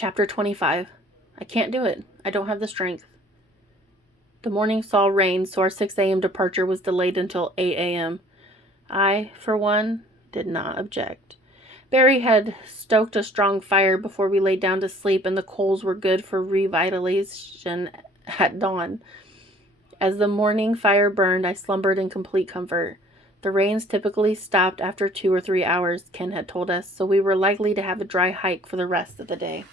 Chapter 25. I can't do it. I don't have the strength. The morning saw rain, so our 6 a.m. departure was delayed until 8 a.m. I, for one, did not object. Barry had stoked a strong fire before we laid down to sleep, and the coals were good for revitalization at dawn. As the morning fire burned, I slumbered in complete comfort. The rains typically stopped after 2 or 3 hours, Ken had told us, so we were likely to have a dry hike for the rest of the day.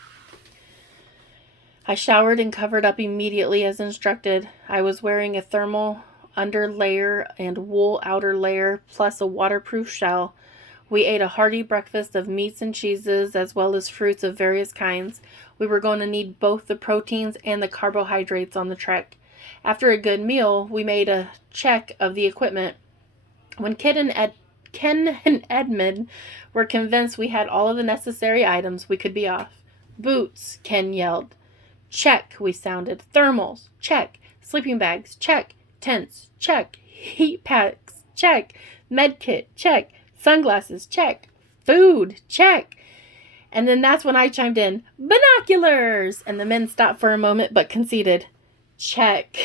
I showered and covered up immediately as instructed. I was wearing a thermal under layer and wool outer layer, plus a waterproof shell. We ate a hearty breakfast of meats and cheeses, as well as fruits of various kinds. We were going to need both the proteins and the carbohydrates on the trek. After a good meal, we made a check of the equipment. When Ken and Edmund were convinced we had all of the necessary items, we could be off. Boots, Ken yelled. Check, we sounded. Thermals, check. Sleeping bags, check. Tents, check. Heat packs, check. Med kit, check. Sunglasses, check. Food, check. And then that's when I chimed in, binoculars! And the men stopped for a moment but conceded. Check.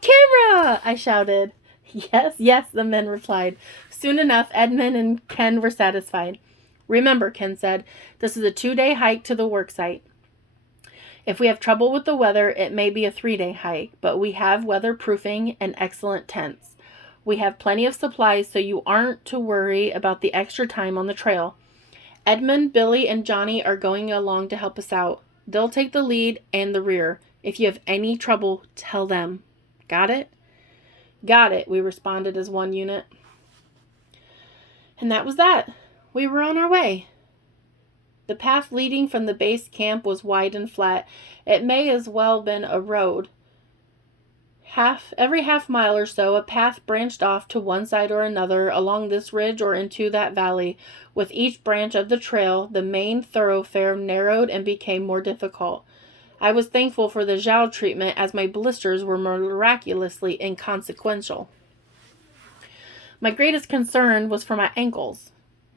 Camera! I shouted. Yes, the men replied. Soon enough, Edmund and Ken were satisfied. Remember, Ken said, this is a 2-day hike to the work site. If we have trouble with the weather, it may be a 3-day hike, but we have weatherproofing and excellent tents. We have plenty of supplies, so you aren't to worry about the extra time on the trail. Edmund, Billy, and Johnny are going along to help us out. They'll take the lead and the rear. If you have any trouble, tell them. Got it? Got it, we responded as one unit. And that was that. We were on our way. The path leading from the base camp was wide and flat. It may as well have been a road. Every half mile or so, a path branched off to one side or another along this ridge or into that valley. With each branch of the trail, the main thoroughfare narrowed and became more difficult. I was thankful for the jowl treatment, as my blisters were miraculously inconsequential. My greatest concern was for my ankles.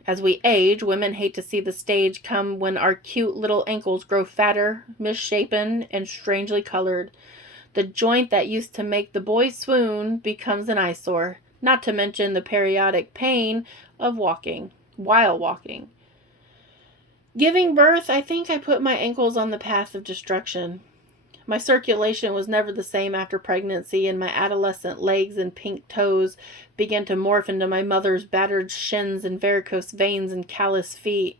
As we age, women hate to see the stage come when our cute little ankles grow fatter, misshapen, and strangely colored. The joint that used to make the boys swoon becomes an eyesore, not to mention the periodic pain of walking, while walking. Giving birth, I think I put my ankles on the path of destruction. My circulation was never the same after pregnancy, and my adolescent legs and pink toes began to morph into my mother's battered shins and varicose veins and calloused feet.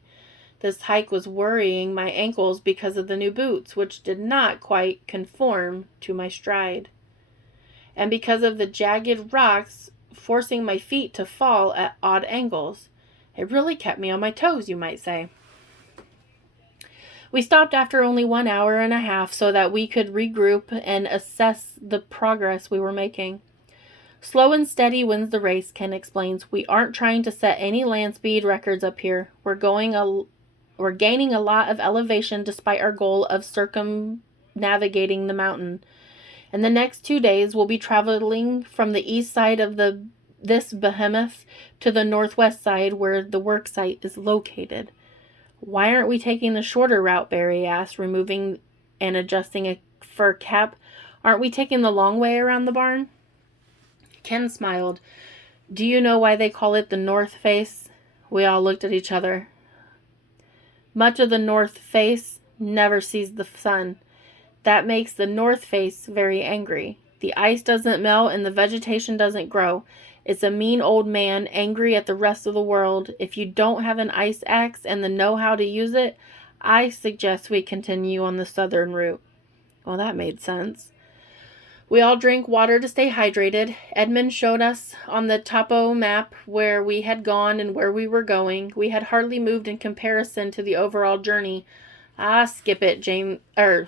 This hike was worrying my ankles because of the new boots, which did not quite conform to my stride, and because of the jagged rocks forcing my feet to fall at odd angles. It really kept me on my toes, you might say. We stopped after only 1 hour and a half so that we could regroup and assess the progress we were making. Slow and steady wins the race, Ken explains. We aren't trying to set any land speed records up here. We're gaining a lot of elevation despite our goal of circumnavigating the mountain. In the next 2 days, we'll be traveling from the east side of this behemoth to the northwest side where the work site is located. Why aren't we taking the shorter route? Barry asked, removing and adjusting a fur cap. Aren't we taking the long way around the barn? Ken smiled. Do you know why they call it the North Face? We all looked at each other. Much of the North Face never sees the sun. That makes the North Face very angry. The ice doesn't melt and the vegetation doesn't grow. It's a mean old man, angry at the rest of the world. If you don't have an ice axe and the know-how to use it, I suggest we continue on the southern route. Well, that made sense. We all drank water to stay hydrated. Edmund showed us on the topo map where we had gone and where we were going. We had hardly moved in comparison to the overall journey. Skip it, James. Skip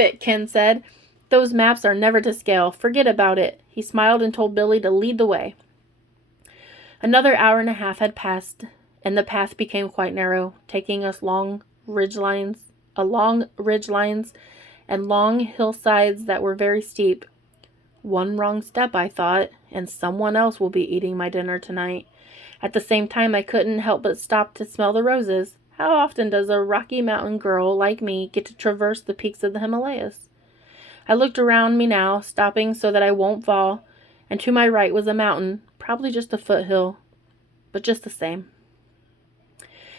it, Ken said. Those maps are never to scale. Forget about it. He smiled and told Billy to lead the way. Another hour and a half had passed, and the path became quite narrow, taking us along ridge lines and long hillsides that were very steep. One wrong step, I thought, and someone else will be eating my dinner tonight. At the same time, I couldn't help but stop to smell the roses. How often does a Rocky Mountain girl like me get to traverse the peaks of the Himalayas? I looked around me now, stopping so that I won't fall, and to my right was a mountain, probably just a foothill, but just the same.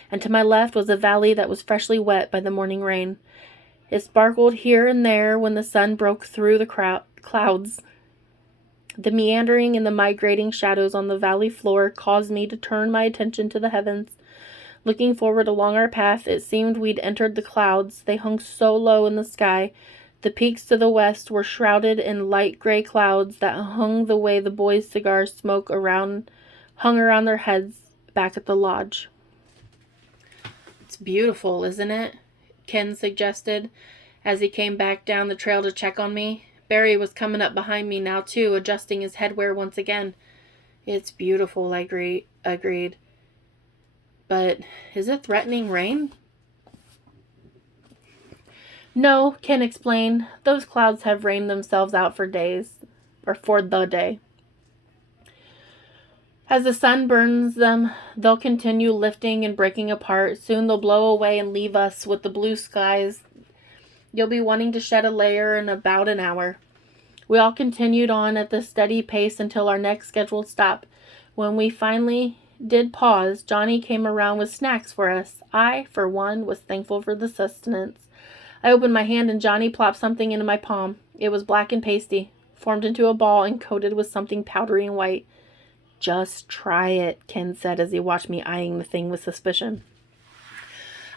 And to my left was a valley that was freshly wet by the morning rain. It sparkled here and there when the sun broke through the clouds. The meandering and the migrating shadows on the valley floor caused me to turn my attention to the heavens. Looking forward along our path, it seemed we'd entered the clouds. They hung so low in the sky. The peaks to the west were shrouded in light gray clouds that hung the way the boys' cigar smoke hung around their heads back at the lodge. It's beautiful, isn't it? Ken suggested as he came back down the trail to check on me. Barry was coming up behind me now too, adjusting his headwear once again. It's beautiful, I agreed. But is it threatening rain? No, Ken explained. Those clouds have rained themselves out for days, or for the day. As the sun burns them, they'll continue lifting and breaking apart. Soon they'll blow away and leave us with the blue skies. You'll be wanting to shed a layer in about an hour. We all continued on at this steady pace until our next scheduled stop. When we finally did pause, Johnny came around with snacks for us. I, for one, was thankful for the sustenance. I opened my hand and Johnny plopped something into my palm. It was black and pasty, formed into a ball and coated with something powdery and white. Just try it, Ken said as he watched me eyeing the thing with suspicion.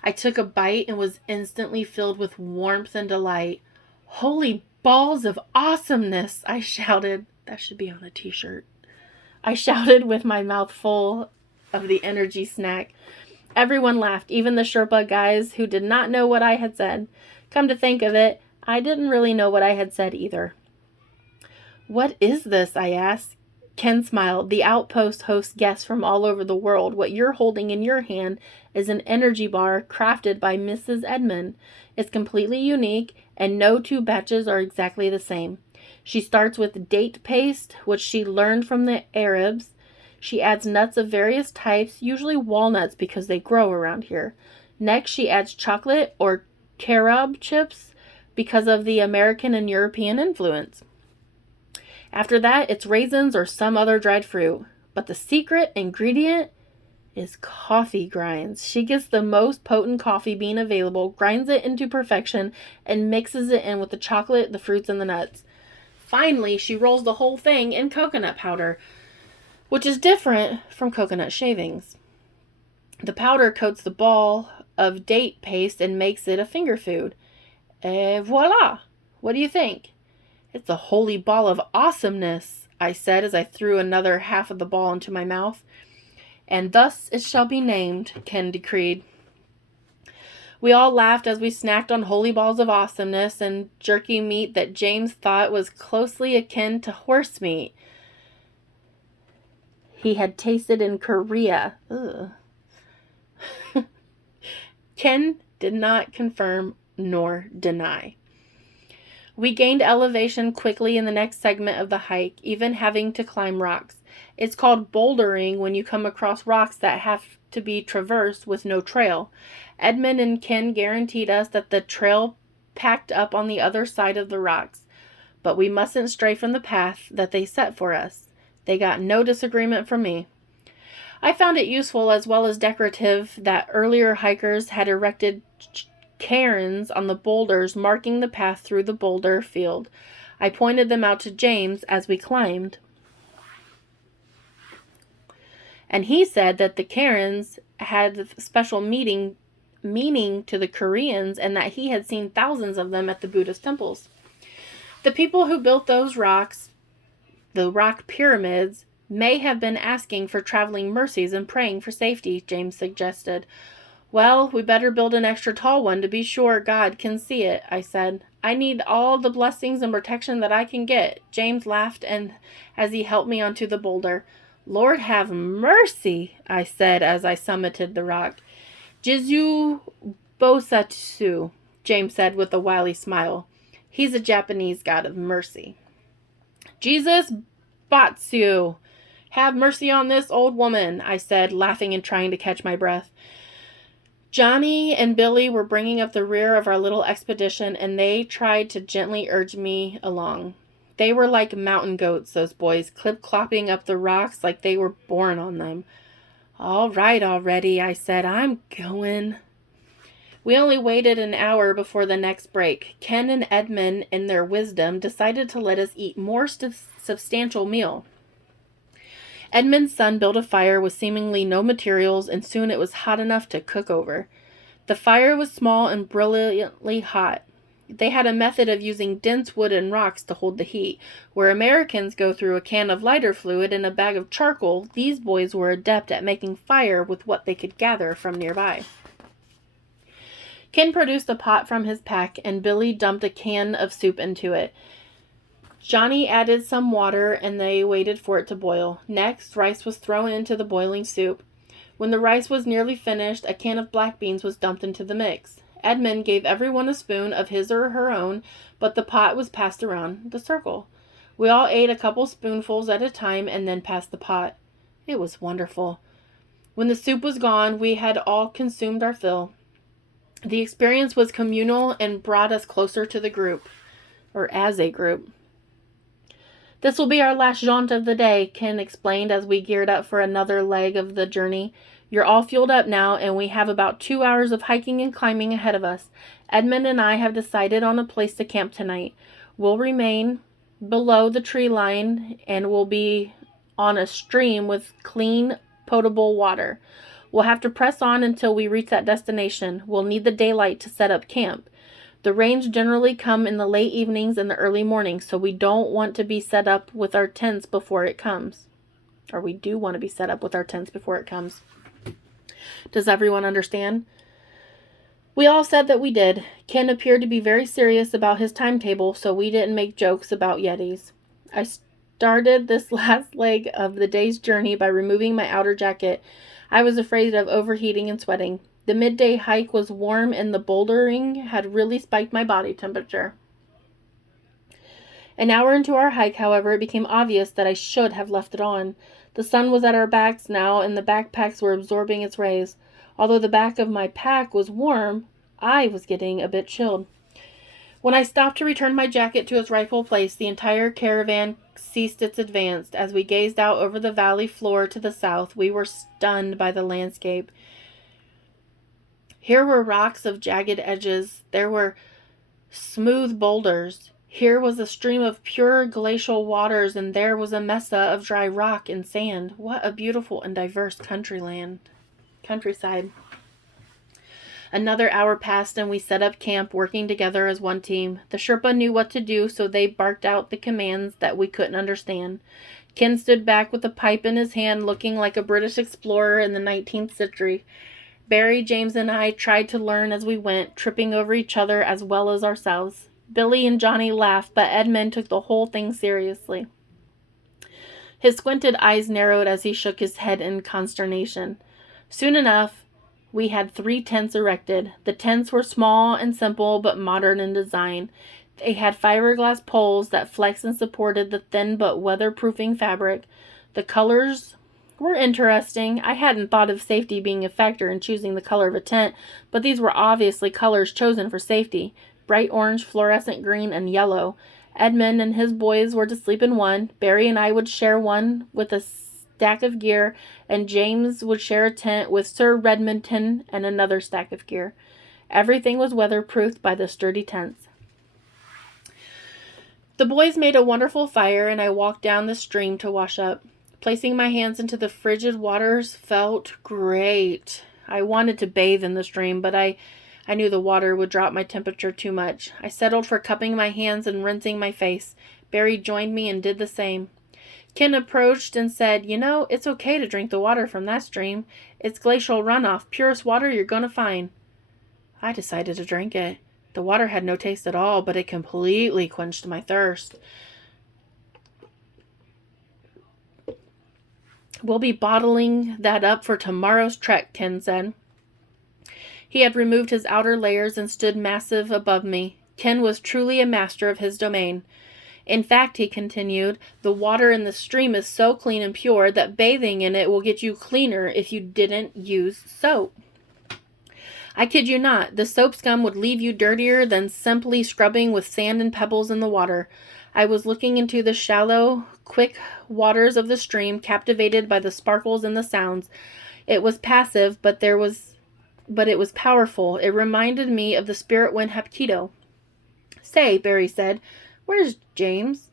I took a bite and was instantly filled with warmth and delight. Holy balls of awesomeness, I shouted. That should be on a t-shirt. I shouted with my mouth full of the energy snack. Everyone laughed, even the Sherpa guys who did not know what I had said. Come to think of it, I didn't really know what I had said either. What is this? I asked. Ken smiled. The outpost hosts guests from all over the world. What you're holding in your hand is an energy bar crafted by Mrs. Edmond. It's completely unique, and no two batches are exactly the same. She starts with date paste, which she learned from the Arabs. She adds nuts of various types, usually walnuts because they grow around here. Next, she adds chocolate or carob chips because of the American and European influence. After that, it's raisins or some other dried fruit. But the secret ingredient is coffee grinds. She gets the most potent coffee bean available, grinds it into perfection, and mixes it in with the chocolate, the fruits, and the nuts. Finally, she rolls the whole thing in coconut powder, which is different from coconut shavings. The powder coats the ball of date paste and makes it a finger food. Et voila! What do you think? It's a holy ball of awesomeness, I said as I threw another half of the ball into my mouth. And thus it shall be named, Ken decreed. We all laughed as we snacked on holy balls of awesomeness and jerky meat that James thought was closely akin to horse meat. He had tasted in Korea. Ugh. Ken did not confirm nor deny. We gained elevation quickly in the next segment of the hike, even having to climb rocks. It's called bouldering when you come across rocks that have to be traversed with no trail. Edmund and Ken guaranteed us that the trail packed up on the other side of the rocks, but we mustn't stray from the path that they set for us. They got no disagreement from me. I found it useful as well as decorative that earlier hikers had erected cairns on the boulders marking the path through the boulder field. I pointed them out to James as we climbed, and he said that the cairns had special meaning to the Koreans and that he had seen thousands of them at the Buddhist temples. The people who built those rocks, the rock pyramids, may have been asking for traveling mercies and praying for safety, James suggested. Well, we better build an extra tall one to be sure God can see it, I said. I need all the blessings and protection that I can get. James laughed and as he helped me onto the boulder. Lord have mercy, I said as I summited the rock. Jizu Bosatsu, James said with a wily smile. He's a Japanese god of mercy. Jesus Batsu, have mercy on this old woman, I said, laughing and trying to catch my breath. Johnny and Billy were bringing up the rear of our little expedition, and they tried to gently urge me along. They were like mountain goats, those boys, clip-clopping up the rocks like they were born on them. All right already, I said. I'm going. We only waited an hour before the next break. Ken and Edmund, in their wisdom, decided to let us eat more substantial meal. Edmund's son built a fire with seemingly no materials, and soon it was hot enough to cook over. The fire was small and brilliantly hot. They had a method of using dense wood and rocks to hold the heat. Where Americans go through a can of lighter fluid and a bag of charcoal, these boys were adept at making fire with what they could gather from nearby. Ken produced a pot from his pack, and Billy dumped a can of soup into it. Johnny added some water, and they waited for it to boil. Next, rice was thrown into the boiling soup. When the rice was nearly finished, a can of black beans was dumped into the mix. Edmund gave everyone a spoon of his or her own, but the pot was passed around the circle. We all ate a couple spoonfuls at a time and then passed the pot. It was wonderful. When the soup was gone, we had all consumed our fill. The experience was communal and brought us closer to the group, or as a group. This will be our last jaunt of the day, Ken explained as we geared up for another leg of the journey. You're all fueled up now, and we have about 2 hours of hiking and climbing ahead of us. Edmund and I have decided on a place to camp tonight. We'll remain below the tree line, and we'll be on a stream with clean, potable water. We'll have to press on until we reach that destination. We'll need the daylight to set up camp. The rains generally come in the late evenings and the early mornings, so we don't want to be set up with our tents before it comes. Or we do want to be set up with our tents before it comes. Does everyone understand? We all said that we did. Ken appeared to be very serious about his timetable, so we didn't make jokes about Yetis. I started this last leg of the day's journey by removing my outer jacket. I was afraid of overheating and sweating. The midday hike was warm, and the bouldering had really spiked my body temperature. An hour into our hike, however, it became obvious that I should have left it on. The sun was at our backs now, and the backpacks were absorbing its rays. Although the back of my pack was warm, I was getting a bit chilled. When I stopped to return my jacket to its rightful place, the entire caravan ceased its advance. As we gazed out over the valley floor to the south, we were stunned by the landscape. Here were rocks of jagged edges. There were smooth boulders. Here was a stream of pure glacial waters, and there was a mesa of dry rock and sand. What a beautiful and diverse countryside. Another hour passed, and we set up camp, working together as one team. The Sherpa knew what to do, so they barked out the commands that we couldn't understand. Ken stood back with a pipe in his hand, looking like a British explorer in the 19th century. Barry, James, and I tried to learn as we went, tripping over each other as well as ourselves. Billy and Johnny laughed, but Edmund took the whole thing seriously. His squinted eyes narrowed as he shook his head in consternation. Soon enough, we had 3 tents erected. The tents were small and simple, but modern in design. They had fiberglass poles that flexed and supported the thin but weatherproofing fabric. The colors were interesting. I hadn't thought of safety being a factor in choosing the color of a tent, but these were obviously colors chosen for safety. Bright orange, fluorescent green, and yellow. Edmund and his boys were to sleep in one. Barry and I would share one with a stack of gear, and James would share a tent with Sir Redmonton and another stack of gear. Everything was weatherproofed by the sturdy tents. The boys made a wonderful fire, and I walked down the stream to wash up. Placing my hands into the frigid waters felt great. I wanted to bathe in the stream, but I knew the water would drop my temperature too much. I settled for cupping my hands and rinsing my face. Barry joined me and did the same. Ken approached and said, "You know, it's okay to drink the water from that stream. It's glacial runoff, purest water you're going to find." I decided to drink it. The water had no taste at all, but it completely quenched my thirst. "We'll be bottling that up for tomorrow's trek," Ken said. He had removed his outer layers and stood massive above me. Ken was truly a master of his domain. "In fact," he continued, "the water in the stream is so clean and pure that bathing in it will get you cleaner if you didn't use soap." I kid you not, the soap scum would leave you dirtier than simply scrubbing with sand and pebbles in the water. I was looking into the shallow, quick waters of the stream, captivated by the sparkles and the sounds. It was passive, but it was powerful. It reminded me of the spirit wind Hapkido. Say, Barry said, where's James?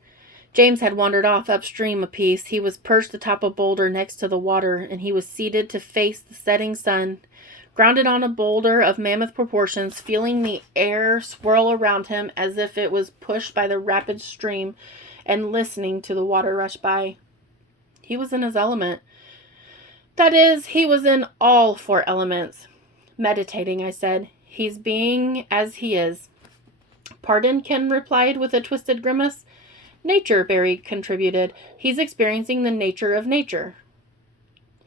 James had wandered off upstream a piece. He was perched atop a boulder next to the water, and he was seated to face the setting sun, grounded on a boulder of mammoth proportions, feeling the air swirl around him as if it was pushed by the rapid stream, and listening to the water rush by. He was in his element. That is, he was in all four elements. Meditating, I said. He's being as he is. Pardon, Ken replied with a twisted grimace. Nature, Barry contributed. He's experiencing the nature of nature.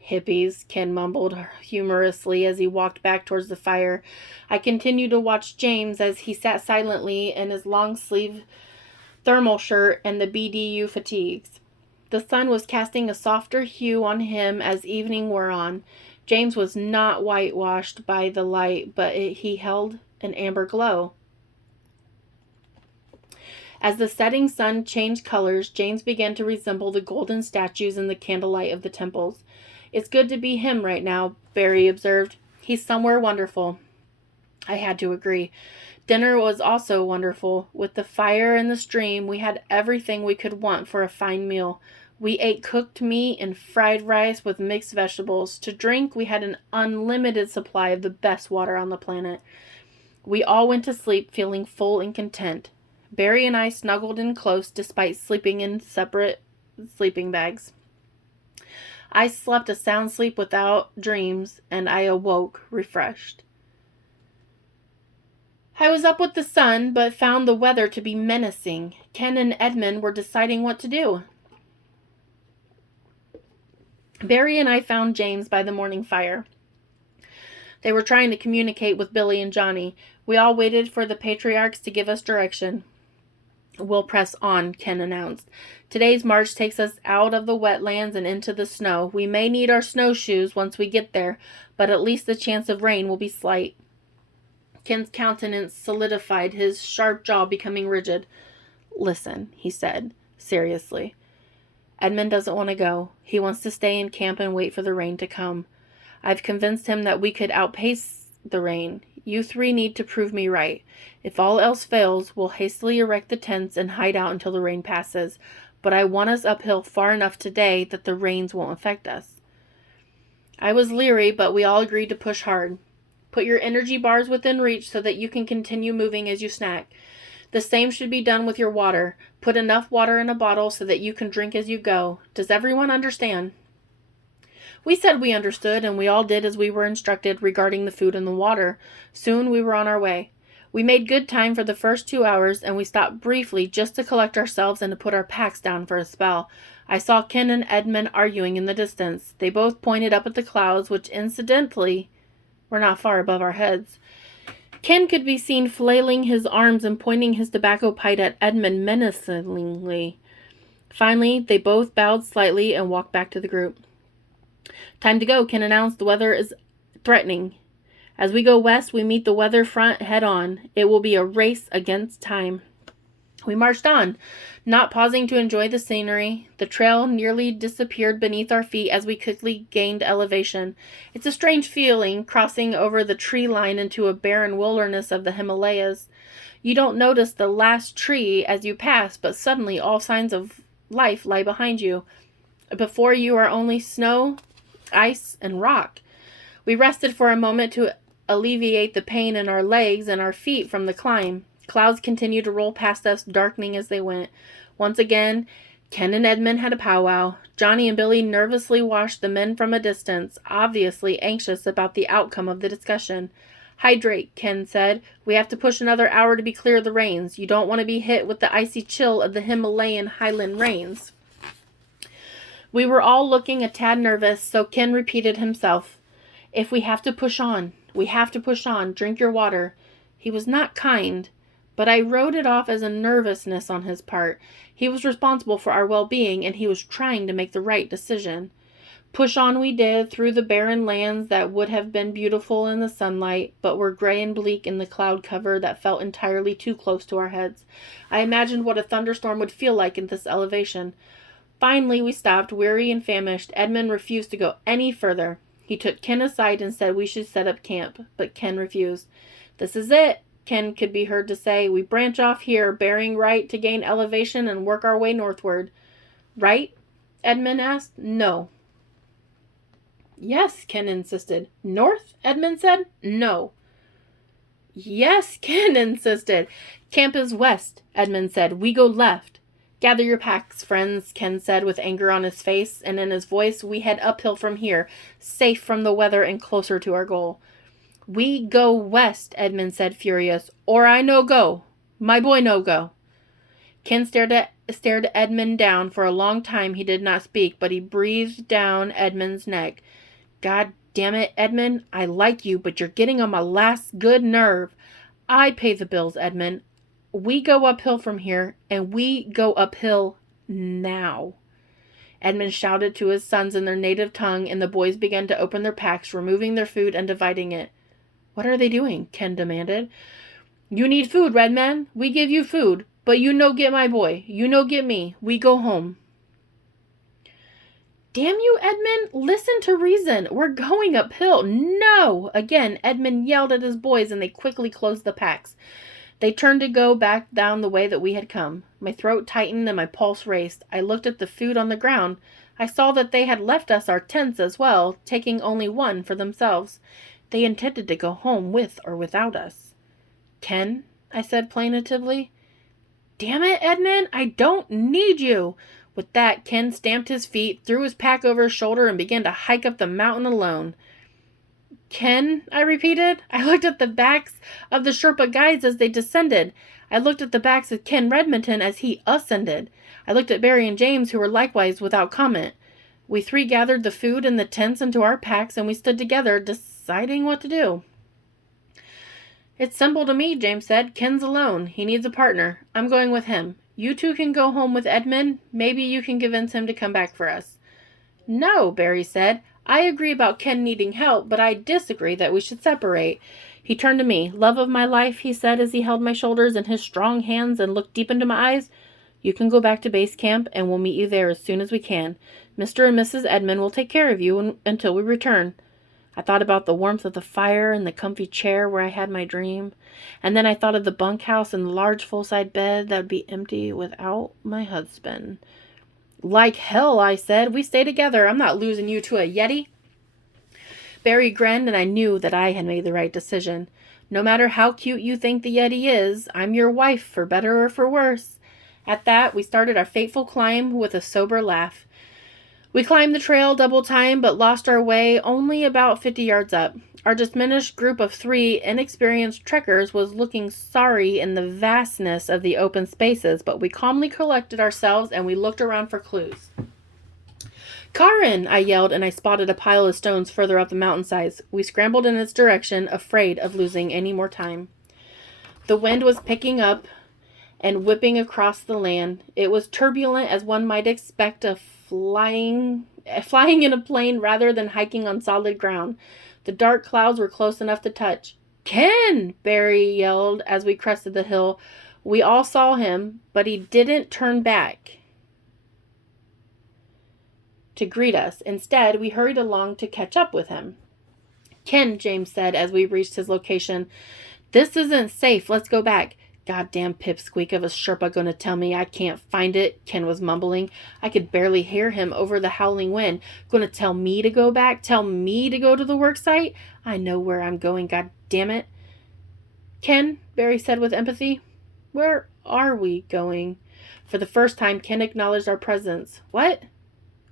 Hippies, Ken mumbled humorously as he walked back towards the fire. I continued to watch James as he sat silently in his long-sleeved thermal shirt and the BDU fatigues. The sun was casting a softer hue on him as evening wore on. James was not whitewashed by the light, but he held an amber glow. As the setting sun changed colors, James began to resemble the golden statues in the candlelight of the temples. It's good to be him right now, Barry observed. He's somewhere wonderful. I had to agree. Dinner was also wonderful. With the fire and the stream, we had everything we could want for a fine meal. We ate cooked meat and fried rice with mixed vegetables. To drink, we had an unlimited supply of the best water on the planet. We all went to sleep feeling full and content. Barry and I snuggled in close despite sleeping in separate sleeping bags. I slept a sound sleep without dreams, and I awoke refreshed. I was up with the sun, but found the weather to be menacing. Ken and Edmund were deciding what to do. Barry and I found James by the morning fire. They were trying to communicate with Billy and Johnny. We all waited for the patriarchs to give us direction. We'll press on, Ken announced. Today's march takes us out of the wetlands and into the snow. We may need our snowshoes once we get there, but at least the chance of rain will be slight. Ken's countenance solidified, his sharp jaw becoming rigid. Listen, he said, seriously. Edmund doesn't want to go. He wants to stay in camp and wait for the rain to come. I've convinced him that we could outpace the rain. You three need to prove me right. If all else fails, we'll hastily erect the tents and hide out until the rain passes. But I want us uphill far enough today that the rains won't affect us. I was leery, but we all agreed to push hard. Put your energy bars within reach so that you can continue moving as you snack. The same should be done with your water. Put enough water in a bottle so that you can drink as you go. Does everyone understand? We said we understood, and we all did as we were instructed regarding the food and the water. Soon we were on our way. We made good time for the first 2 hours, and we stopped briefly just to collect ourselves and to put our packs down for a spell. I saw Ken and Edmund arguing in the distance. They both pointed up at the clouds, which incidentally were not far above our heads. Ken could be seen flailing his arms and pointing his tobacco pipe at Edmund menacingly. Finally, they both bowed slightly and walked back to the group. Time to go, Ken announced. The weather is threatening. As we go west, we meet the weather front head on. It will be a race against time. We marched on, not pausing to enjoy the scenery. The trail nearly disappeared beneath our feet as we quickly gained elevation. It's a strange feeling, crossing over the tree line into a barren wilderness of the Himalayas. You don't notice the last tree as you pass, but suddenly all signs of life lie behind you. Before you are only snow, ice, and rock. We rested for a moment to alleviate the pain in our legs and our feet from the climb. Clouds continued to roll past us, darkening as they went. Once again, Ken and Edmund had a powwow. Johnny and Billy nervously watched the men from a distance, obviously anxious about the outcome of the discussion. Hydrate, Ken said. We have to push another hour to be clear of the rains. You don't want to be hit with the icy chill of the Himalayan highland rains. We were all looking a tad nervous, so Ken repeated himself. If we have to push on, we have to push on. Drink your water. He was not kind, but I wrote it off as a nervousness on his part. He was responsible for our well-being, and he was trying to make the right decision. Push on we did, through the barren lands that would have been beautiful in the sunlight, but were gray and bleak in the cloud cover that felt entirely too close to our heads. I imagined what a thunderstorm would feel like at this elevation. Finally, we stopped, weary and famished. Edmund refused to go any further. He took Ken aside and said we should set up camp, but Ken refused. "This is it," Ken could be heard to say. "We branch off here, bearing right to gain elevation and work our way northward." "Right?" Edmund asked. "No." "Yes," Ken insisted. "North?" Edmund said. "No." "Yes," Ken insisted. "Camp is west," Edmund said. "We go left." "Gather your packs, friends," Ken said with anger on his face and in his voice. "We head uphill from here, safe from the weather and closer to our goal." "We go west," Edmund said, furious. "Or I no go. My boy no go." Ken stared Edmund down. For a long time he did not speak, but he breathed down Edmund's neck. "God damn it, Edmund. I like you, but you're getting on my last good nerve. I pay the bills, Edmund. We go uphill from here, and we go uphill now." Edmund shouted to his sons in their native tongue, and the boys began to open their packs, removing their food and dividing it. "What are they doing?" Ken demanded. "You need food, red man. We give you food. But you no get my boy. You no get me. We go home." "Damn you, Edmund. Listen to reason. We're going uphill." "No!" Again, Edmund yelled at his boys, and they quickly closed the packs. They turned to go back down the way that we had come. My throat tightened and my pulse raced. I looked at the food on the ground. I saw that they had left us our tents as well, taking only one for themselves. They intended to go home with or without us. "Ken," I said plaintively. "Damn it, Edmund, I don't need you." With that, Ken stamped his feet, threw his pack over his shoulder, and began to hike up the mountain alone. "Ken," I repeated. I looked at the backs of the Sherpa guides as they descended. I looked at the backs of Ken Redmonton as he ascended. I looked at Barry and James, who were likewise without comment. We three gathered the food and the tents into our packs, and we stood together, deciding what to do. "It's simple to me," James said. "Ken's alone. He needs a partner. I'm going with him. You two can go home with Edmund. Maybe you can convince him to come back for us." "No," Barry said. "I agree about Ken needing help, but I disagree that we should separate." He turned to me. "Love of my life," he said as he held my shoulders in his strong hands and looked deep into my eyes. "You can go back to base camp, and we'll meet you there as soon as we can. Mr. and Mrs. Edmund will take care of you until we return." I thought about the warmth of the fire and the comfy chair where I had my dream. And then I thought of the bunkhouse and the large full-size bed that would be empty without my husband. "Like hell," I said. "We stay together. I'm not losing you to a Yeti." Barry grinned, and I knew that I had made the right decision. "No matter how cute you think the Yeti is, I'm your wife, for better or for worse." At that, we started our fateful climb with a sober laugh. We climbed the trail double time, but lost our way only about 50 yards up. Our diminished group of 3 inexperienced trekkers was looking sorry in the vastness of the open spaces, but we calmly collected ourselves and we looked around for clues. "Karin!" I yelled, and I spotted a pile of stones further up the mountainside. We scrambled in its direction, afraid of losing any more time. The wind was picking up and whipping across the land. It was turbulent, as one might expect of flying in a plane rather than hiking on solid ground. The dark clouds were close enough to touch. "Ken!" Barry yelled as we crested the hill. We all saw him, but he didn't turn back to greet us. Instead, we hurried along to catch up with him. "Ken," James said as we reached his location, "this isn't safe. Let's go back." "Goddamn pipsqueak of a Sherpa gonna tell me I can't find it," Ken was mumbling. I could barely hear him over the howling wind. "Gonna tell me to go back? Tell me to go to the work site? I know where I'm going, goddamn it." "Ken," Barry said with empathy, "where are we going?" For the first time, Ken acknowledged our presence. "What?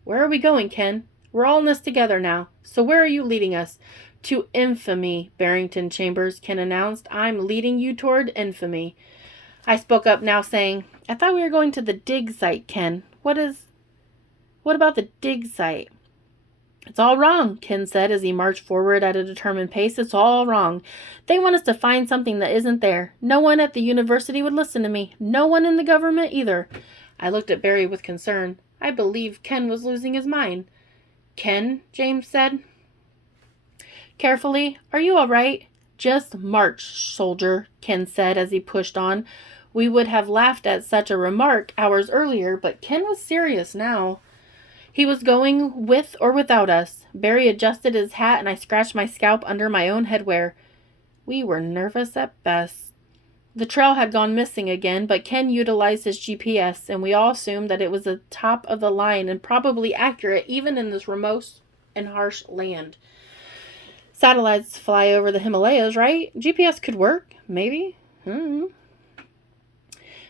Where are we going, Ken? We're all in this together now. So where are you leading us?" "To infamy, Barrington Chambers," Ken announced. "I'm leading you toward infamy." I spoke up now, saying, "I thought we were going to the dig site, Ken. What about the dig site?" "It's all wrong," Ken said as he marched forward at a determined pace. "It's all wrong. They want us to find something that isn't there. No one at the university would listen to me. No one in the government either." I looked at Barry with concern. I believed Ken was losing his mind. Ken, James said carefully. Are you all right? Just march, soldier, Ken said as he pushed on. We would have laughed at such a remark hours earlier, but Ken was serious now. He was going with or without us. Barry adjusted his hat and I scratched my scalp under my own headwear. We were nervous at best. The trail had gone missing again, but Ken utilized his GPS, and we all assumed that it was the top of the line and probably accurate even in this remote and harsh land. Satellites fly over the Himalayas, right? GPS could work, maybe.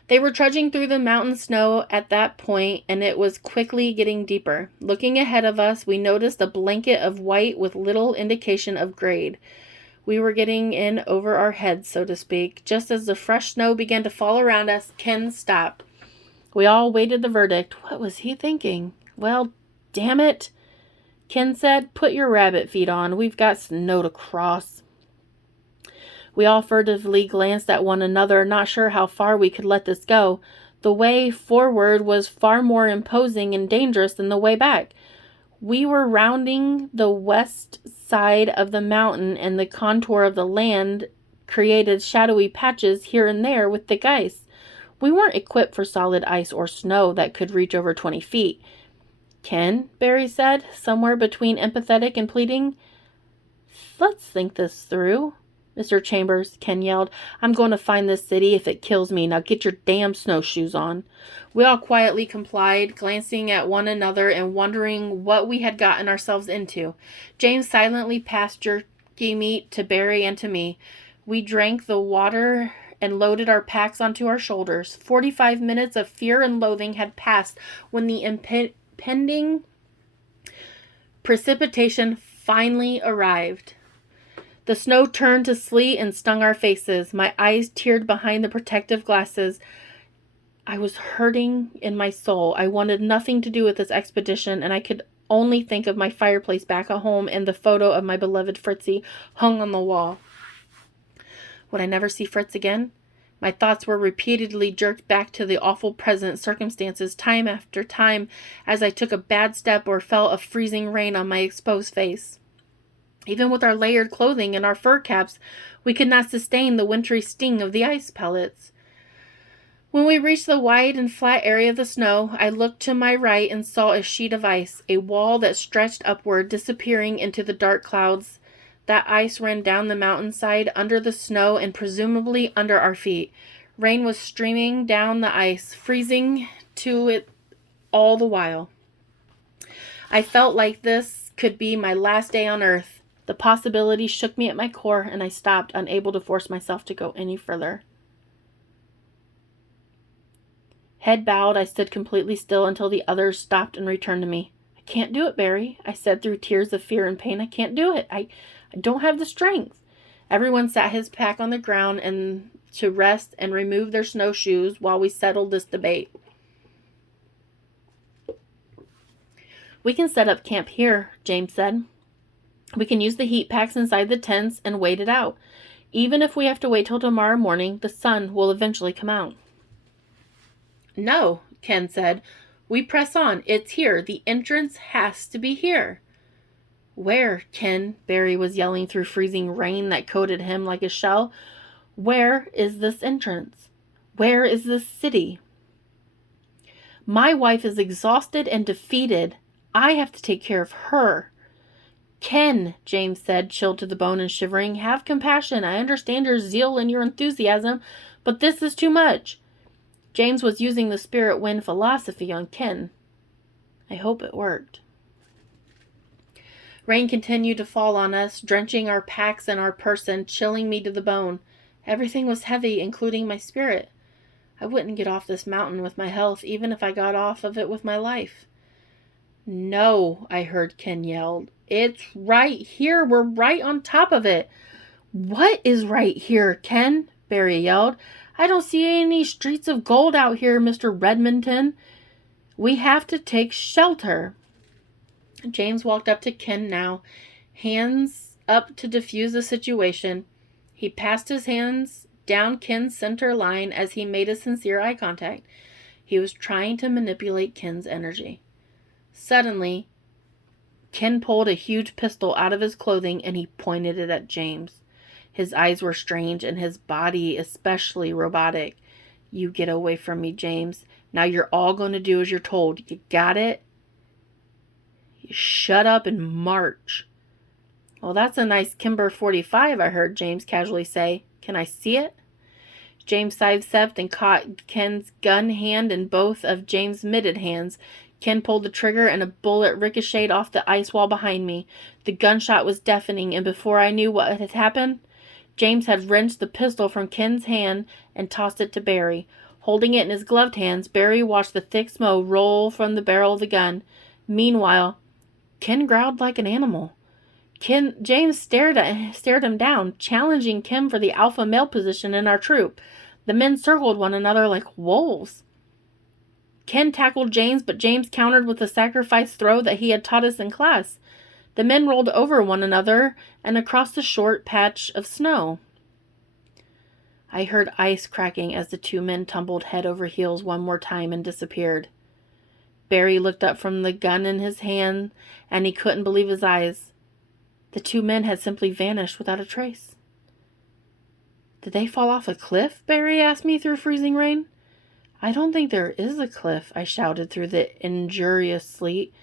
They were trudging through the mountain snow at that point, and it was quickly getting deeper. Looking ahead of us, we noticed a blanket of white with little indication of grade. We were getting in over our heads, so to speak. Just as the fresh snow began to fall around us, Ken stopped. We all waited the verdict. What was he thinking? Well, damn it, Ken said. Put your rabbit feet on. We've got snow to cross. We all furtively glanced at one another, not sure how far we could let this go. The way forward was far more imposing and dangerous than the way back. We were rounding the west side of the mountain, and the contour of the land created shadowy patches here and there with thick ice. We weren't equipped for solid ice or snow that could reach over 20 feet. Ken, Barry said, somewhere between empathetic and pleading. Let's think this through. Mr. Chambers, Ken yelled. I'm going to find this city if it kills me. Now get your damn snowshoes on. We all quietly complied, glancing at one another and wondering what we had gotten ourselves into. James silently passed jerky meat to Barry and to me. We drank the water and loaded our packs onto our shoulders. 45 minutes of fear and loathing had passed when the impending precipitation finally arrived. The snow turned to sleet and stung our faces. My eyes teared behind the protective glasses. I was hurting in my soul. I wanted nothing to do with this expedition, and I could only think of my fireplace back at home and the photo of my beloved Fritzy hung on the wall. Would I never see Fritz again? My thoughts were repeatedly jerked back to the awful present circumstances time after time as I took a bad step or felt a freezing rain on my exposed face. Even with our layered clothing and our fur caps, we could not sustain the wintry sting of the ice pellets. When we reached the wide and flat area of the snow, I looked to my right and saw a sheet of ice, a wall that stretched upward, disappearing into the dark clouds. That ice ran down the mountainside under the snow and presumably under our feet. Rain was streaming down the ice, freezing to it all the while. I felt like this could be my last day on Earth. The possibility shook me at my core, and I stopped, unable to force myself to go any further. Head bowed, I stood completely still until the others stopped and returned to me. I can't do it, Barry, I said through tears of fear and pain. I can't do it. I don't have the strength. Everyone sat his pack on the ground and to rest and remove their snowshoes while we settled this debate. We can set up camp here, James said. We can use the heat packs inside the tents and wait it out. Even if we have to wait till tomorrow morning, the sun will eventually come out. No, Ken said. We press on. It's here. The entrance has to be here. Where, Ken? Barry was yelling through freezing rain that coated him like a shell. Where is this entrance? Where is this city? My wife is exhausted and defeated. I have to take care of her. Ken, James said, chilled to the bone and shivering, have compassion. I understand your zeal and your enthusiasm, but this is too much. James was using the spirit wind philosophy on Ken. I hope it worked. Rain continued to fall on us, drenching our packs and our person, chilling me to the bone. Everything was heavy, including my spirit. I wouldn't get off this mountain with my health, even if I got off of it with my life. No, I heard Ken yell. It's right here. We're right on top of it. What is right here, Ken? Barry yelled. I don't see any streets of gold out here, Mr. Redmonton. We have to take shelter. James walked up to Ken now, hands up to diffuse the situation. He passed his hands down Ken's center line as he made a sincere eye contact. He was trying to manipulate Ken's energy. Suddenly, Ken pulled a huge pistol out of his clothing and he pointed it at James. His eyes were strange and his body especially robotic. You get away from me, James. Now you're all going to do as you're told. You got it? You shut up and march. Well, that's a nice Kimber 45, I heard James casually say. Can I see it? James sidestepped and caught Ken's gun hand in both of James' mitted hands. Ken pulled the trigger and a bullet ricocheted off the ice wall behind me. The gunshot was deafening, and before I knew what had happened, James had wrenched the pistol from Ken's hand and tossed it to Barry. Holding it in his gloved hands, Barry watched the thick smoke roll from the barrel of the gun. Meanwhile, Ken growled like an animal. James stared him down, challenging Kim for the alpha male position in our troop. The men circled one another like wolves. Ken tackled James, but James countered with the sacrifice throw that he had taught us in class. The men rolled over one another and across the short patch of snow. I heard ice cracking as the two men tumbled head over heels one more time and disappeared. Barry looked up from the gun in his hand, and he couldn't believe his eyes. The two men had simply vanished without a trace. Did they fall off a cliff? Barry asked me through freezing rain. I don't think there is a cliff, I shouted through the injurious sleet,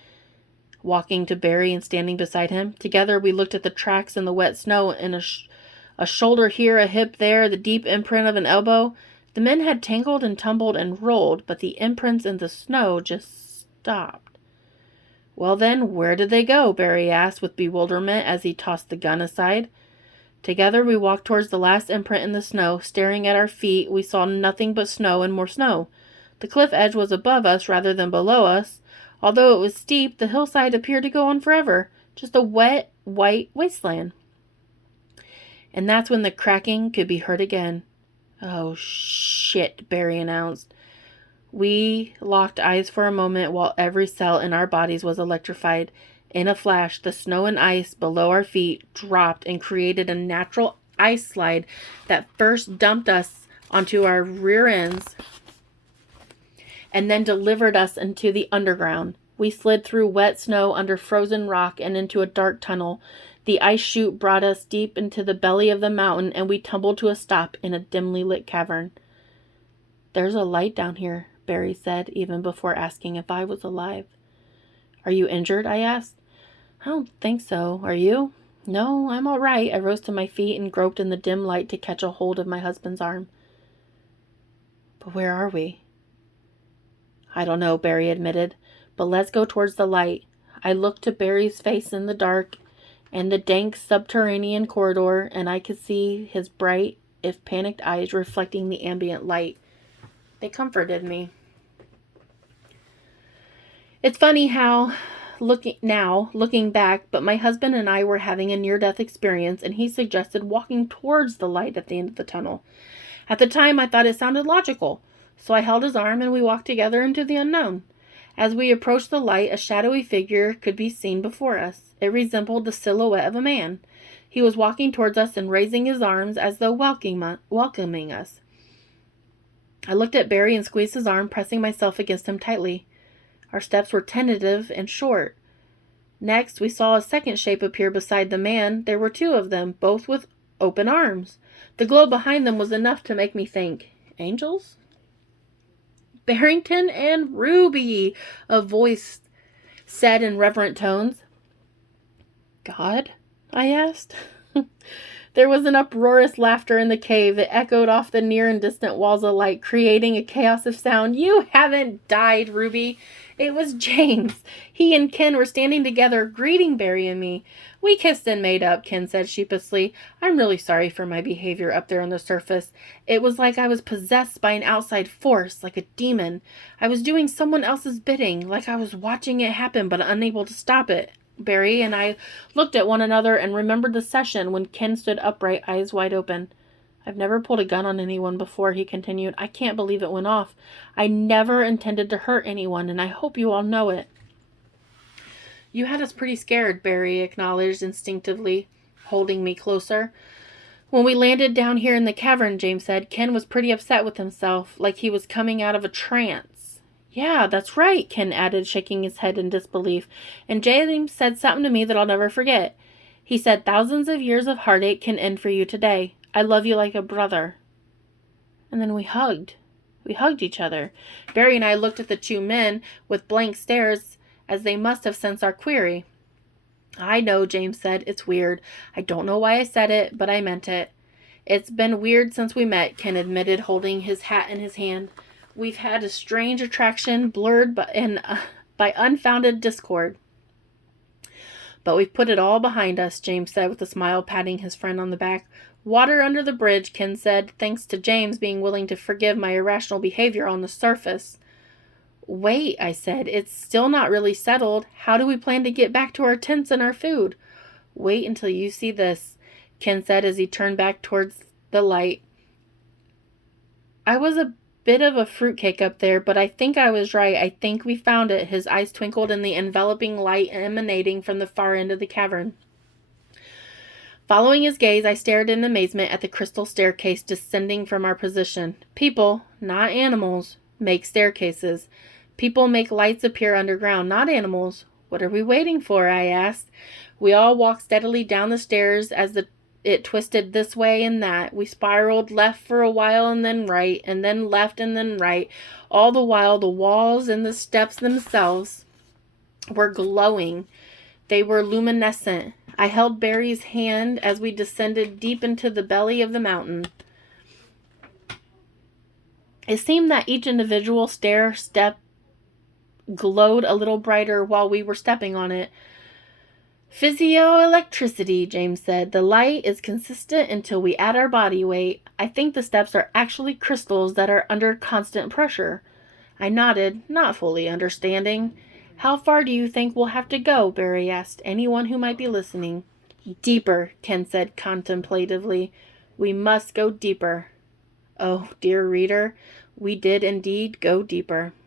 walking to Barry and standing beside him. Together we looked at the tracks in the wet snow, and a shoulder here, a hip there, the deep imprint of an elbow. The men had tangled and tumbled and rolled, but the imprints in the snow just stopped. Well then, where did they go? Barry asked with bewilderment as he tossed the gun aside. Together we walked towards the last imprint in the snow. Staring at our feet, we saw nothing but snow and more snow. The cliff edge was above us rather than below us. Although it was steep, the hillside appeared to go on forever. Just a wet, white wasteland. And that's when the cracking could be heard again. Oh, shit, Barry announced. We locked eyes for a moment while every cell in our bodies was electrified. In a flash, the snow and ice below our feet dropped and created a natural ice slide that first dumped us onto our rear ends and then delivered us into the underground. We slid through wet snow under frozen rock and into a dark tunnel. The ice chute brought us deep into the belly of the mountain, and we tumbled to a stop in a dimly lit cavern. There's a light down here, Barry said, even before asking if I was alive. Are you injured? I asked. I don't think so. Are you? No, I'm all right. I rose to my feet and groped in the dim light to catch a hold of my husband's arm. But where are we? I don't know, Barry admitted, but let's go towards the light. I looked to Barry's face in the dark and the dank subterranean corridor, and I could see his bright, if panicked eyes reflecting the ambient light. They comforted me. It's funny how, looking back, but my husband and I were having a near-death experience, and he suggested walking towards the light at the end of the tunnel. At the time, I thought it sounded logical, so I held his arm and we walked together into the unknown. As we approached the light, a shadowy figure could be seen before us. It resembled the silhouette of a man. He was walking towards us and raising his arms as though welcoming us. I looked at Barry and squeezed his arm, pressing myself against him tightly. Our steps were tentative and short. Next, we saw a second shape appear beside the man. There were two of them, both with open arms. The glow behind them was enough to make me think, angels? Barrington and Ruby, a voice said in reverent tones. God? I asked. There was an uproarious laughter in the cave. It echoed off the near and distant walls of light, creating a chaos of sound. You haven't died, Ruby. It was James. He and Ken were standing together, greeting Barry and me. We kissed and made up, Ken said sheepishly. I'm really sorry for my behavior up there on the surface. It was like I was possessed by an outside force, like a demon. I was doing someone else's bidding, like I was watching it happen but unable to stop it. Barry and I looked at one another and remembered the session when Ken stood upright, eyes wide open. I've never pulled a gun on anyone before, he continued. I can't believe it went off. I never intended to hurt anyone, and I hope you all know it. You had us pretty scared, Barry acknowledged instinctively, holding me closer. When we landed down here in the cavern, James said, Ken was pretty upset with himself, like he was coming out of a trance. Yeah, that's right, Ken added, shaking his head in disbelief. And James said something to me that I'll never forget. He said, thousands of years of heartache can end for you today. I love you like a brother. And then we hugged. We hugged each other. Barry and I looked at the two men with blank stares, as they must have sensed our query. I know, James said. It's weird. I don't know why I said it, but I meant it. It's been weird since we met, Ken admitted, holding his hat in his hand. We've had a strange attraction, blurred by unfounded discord. But we've put it all behind us, James said with a smile, patting his friend on the back. Water under the bridge, Ken said, thanks to James being willing to forgive my irrational behavior on the surface. Wait, I said, it's still not really settled. How do we plan to get back to our tents and our food? Wait until you see this, Ken said as he turned back towards the light. I was a bit of a fruitcake up there, but I think I was right. I think we found it. His eyes twinkled in the enveloping light emanating from the far end of the cavern. Following his gaze, I stared in amazement at the crystal staircase descending from our position. People, not animals, make staircases. People make lights appear underground, not animals. What are we waiting for? I asked. We all walked steadily down the stairs as it twisted this way and that. We spiraled left for a while and then right, and then left and then right. All the while, the walls and the steps themselves were glowing. They were luminescent. I held Barry's hand as we descended deep into the belly of the mountain. It seemed that each individual step glowed a little brighter while we were stepping on it. Physioelectricity, James said. The light is consistent until we add our body weight. I think the steps are actually crystals that are under constant pressure. I nodded, not fully understanding. How far do you think we'll have to go? Barry asked anyone who might be listening. Deeper, Ken said contemplatively. We must go deeper. Oh, dear reader, we did indeed go deeper.